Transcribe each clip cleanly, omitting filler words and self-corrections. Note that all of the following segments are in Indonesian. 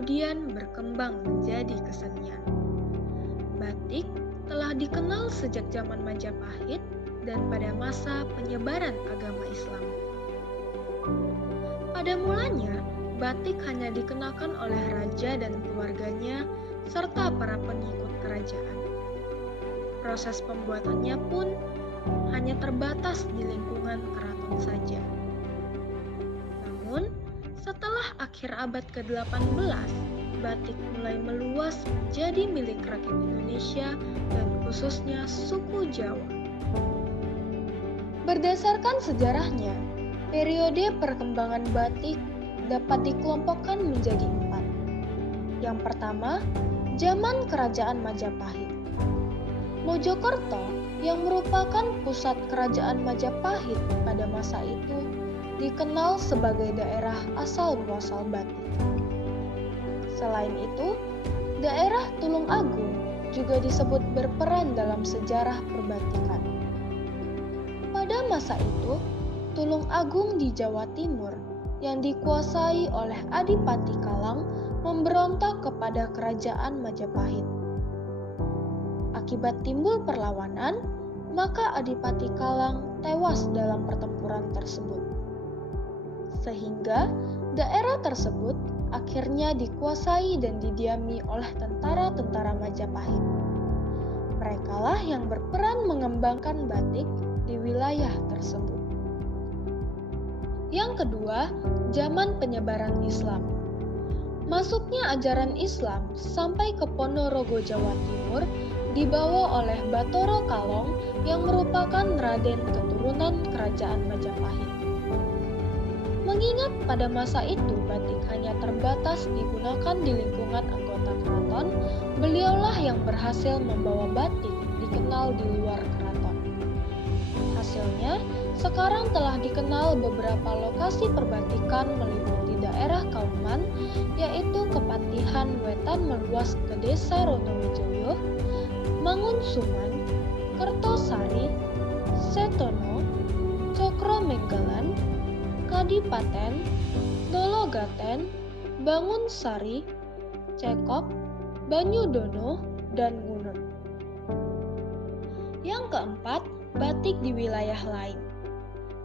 kemudian berkembang menjadi kesenian. Batik telah dikenal sejak zaman Majapahit dan pada masa penyebaran agama Islam. Pada mulanya, batik hanya dikenakan oleh raja dan keluarganya serta para pengikut kerajaan. Proses pembuatannya pun hanya terbatas di lingkungan keraton saja. Namun, setelah akhir abad ke-18, batik mulai meluas menjadi milik rakyat Indonesia dan khususnya suku Jawa. Berdasarkan sejarahnya, periode perkembangan batik dapat dikelompokkan menjadi 4. Yang pertama, zaman Kerajaan Majapahit. Mojokerto yang merupakan pusat Kerajaan Majapahit pada masa itu dikenal sebagai daerah asal-muasal batik. Selain itu, daerah Tulung Agung juga disebut berperan dalam sejarah perbatikan. Pada masa itu, Tulung Agung di Jawa Timur yang dikuasai oleh Adipati Kalang memberontak kepada Kerajaan Majapahit. Akibat timbul perlawanan, maka Adipati Kalang tewas dalam pertempuran tersebut. Sehingga daerah tersebut akhirnya dikuasai dan didiami oleh tentara-tentara Majapahit. Merekalah yang berperan mengembangkan batik di wilayah tersebut. Yang kedua, zaman penyebaran Islam. Masuknya ajaran Islam sampai ke Ponorogo, Jawa Timur dibawa oleh Bathara Kalong yang merupakan raden keturunan Kerajaan Majapahit. Mengingat pada masa itu batik hanya terbatas digunakan di lingkungan anggota keraton, beliaulah yang berhasil membawa batik dikenal di luar keraton. Hasilnya, sekarang telah dikenal beberapa lokasi perbatikan meliputi daerah Kauman, yaitu Kepatihan Wetan meluas ke Desa Ronowijoyo, Mangunsuman, Kertosari, Setono, Cokromenggalan, Kadipaten, Dologaten, Bangunsari, Cekok, Banyudono, dan Ngunut. Yang keempat, batik di wilayah lain.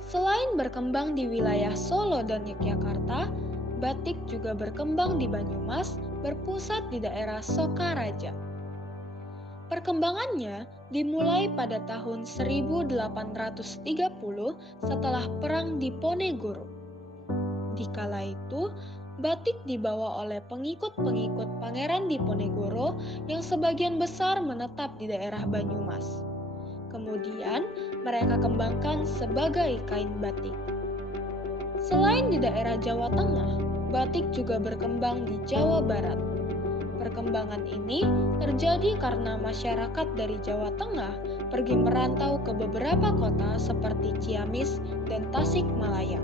Selain berkembang di wilayah Solo dan Yogyakarta, batik juga berkembang di Banyumas, berpusat di daerah Sokaraja. Perkembangannya dimulai pada tahun 1830 setelah Perang Diponegoro. Di kala itu, batik dibawa oleh pengikut-pengikut Pangeran Diponegoro yang sebagian besar menetap di daerah Banyumas. Kemudian, mereka kembangkan sebagai kain batik. Selain di daerah Jawa Tengah, batik juga berkembang di Jawa Barat. Perkembangan ini terjadi karena masyarakat dari Jawa Tengah pergi merantau ke beberapa kota seperti Ciamis dan Tasikmalaya.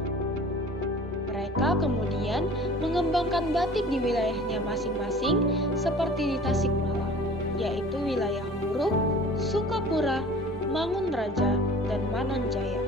Mereka kemudian mengembangkan batik di wilayahnya masing-masing seperti di Tasikmalaya, yaitu wilayah Muruk, Sukapura, Mangunraja, dan Mananjaya.